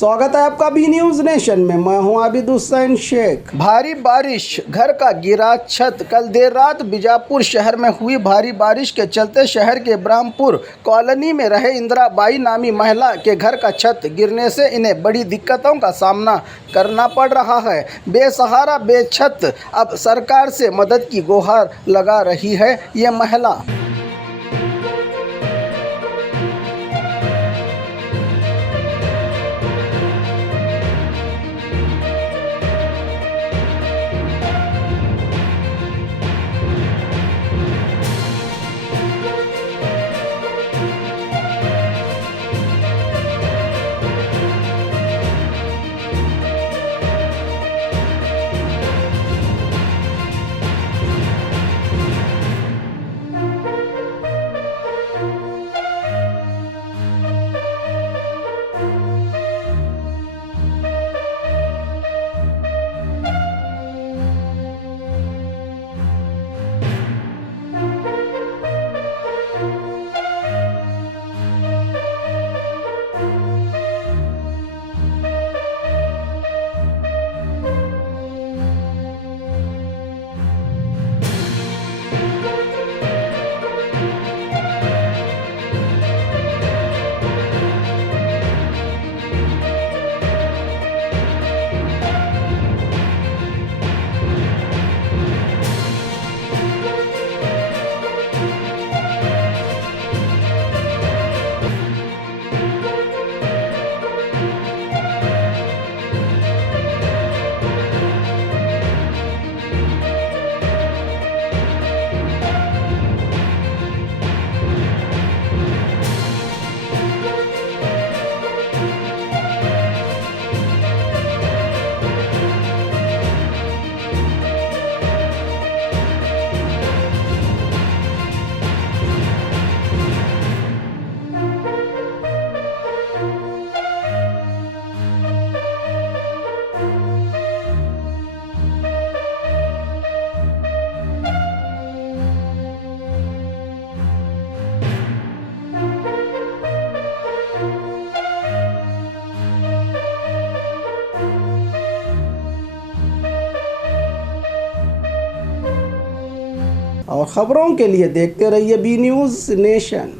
स्वागत है आपका बी न्यूज नेशन में। मैं हूं आबिद हुसैन शेख। भारी बारिश, घर का गिरा छत। कल देर रात बीजापुर शहर में हुई भारी बारिश के चलते शहर के ब्रह्मपुर कॉलोनी में रहे इंदिराबाई नामी महिला के घर का छत गिरने से इन्हें बड़ी दिक्कतों का सामना करना पड़ रहा है। बेसहारा बेछत अब सरकार से मदद की गुहार लगा रही है ये महिला। और खबरों के लिए देखते रहिए बी न्यूज नेशन।